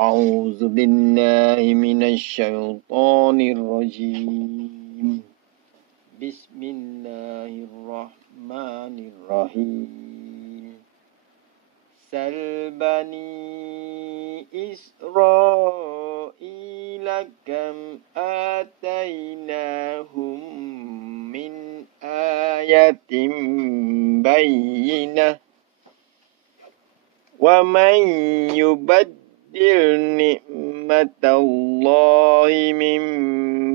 أعوذ بالله من الشيطان الرجيم. بسم الله الرحمن الرحيم. سل بني إسرائيل كم آتيناهم من آية بينة ومن يبدل نعمة الله من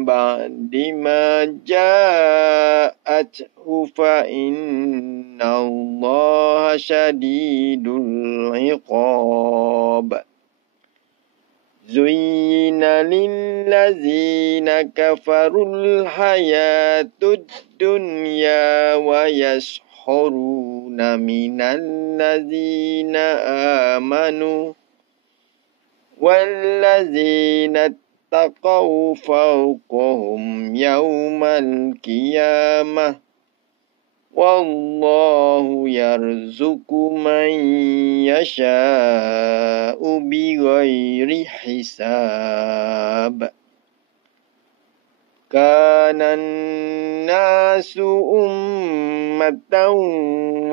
بعد ما جاءته فإن الله شديد العقاب. زين للذين كفروا الحياة الدنيا ويسخرون من الذين آمنوا والذين اتقوا فوقهم يوم القيامة والله يرزق من يشاء بغير حساب. كان الناس أمة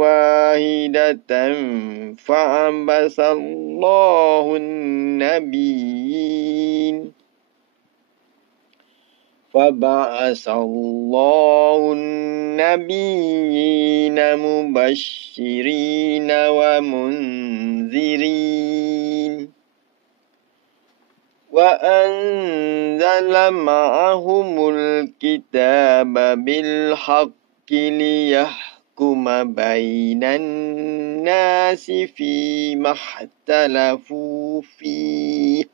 واحدة فبعث الله النبيين مبشرين ومنذرين وأنزل معهم الكتاب بالحق ليحكم بين الناس فيما اختلفوا فيه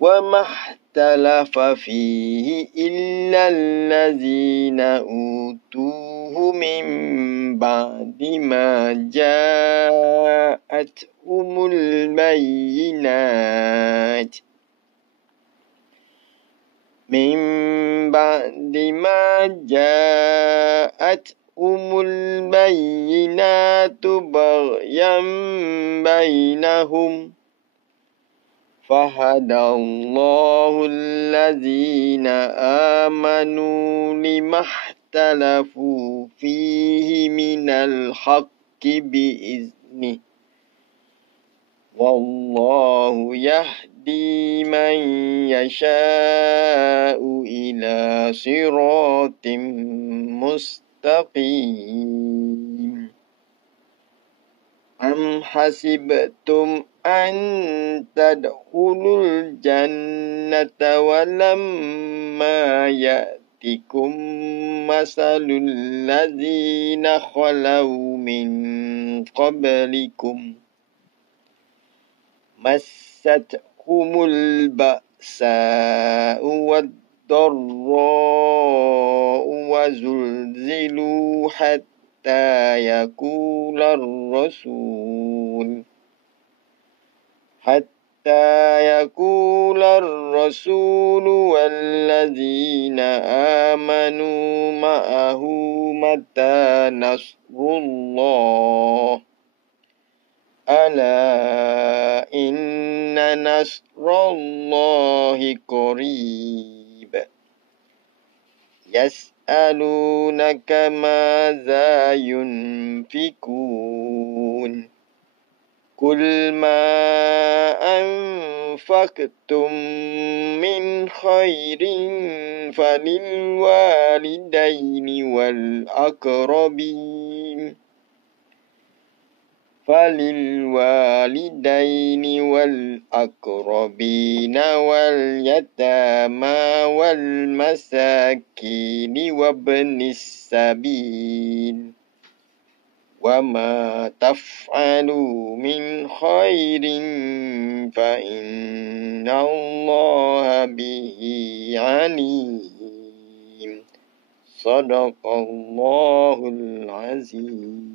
وما اختلف فيه إلا الذين أوتوه من بعد ما جاءتهم البينات بغيا بينهم فهدى الله الذين آمنوا لما اختلفوا فيه من الحق بإذنه والله يهدي من يشاء إلى صراط مستقيم. أم حسبتم أن تدخلوا الجنة ولما يأتكم مثل الذين خلوا من قبلكم مستهم البأساء والضراء وزلزلوا حتى يقول الرسول والذين آمنوا معه متى نصر الله ألا إن نصر الله قريب. يسألونك ماذا ينفقون قل ما أنفقتم من خير فللوالدين والأقربين واليتامى والمساكين وابن السبيل وما تفعلوا من خير فإن الله به عليم. صدق الله العظيم.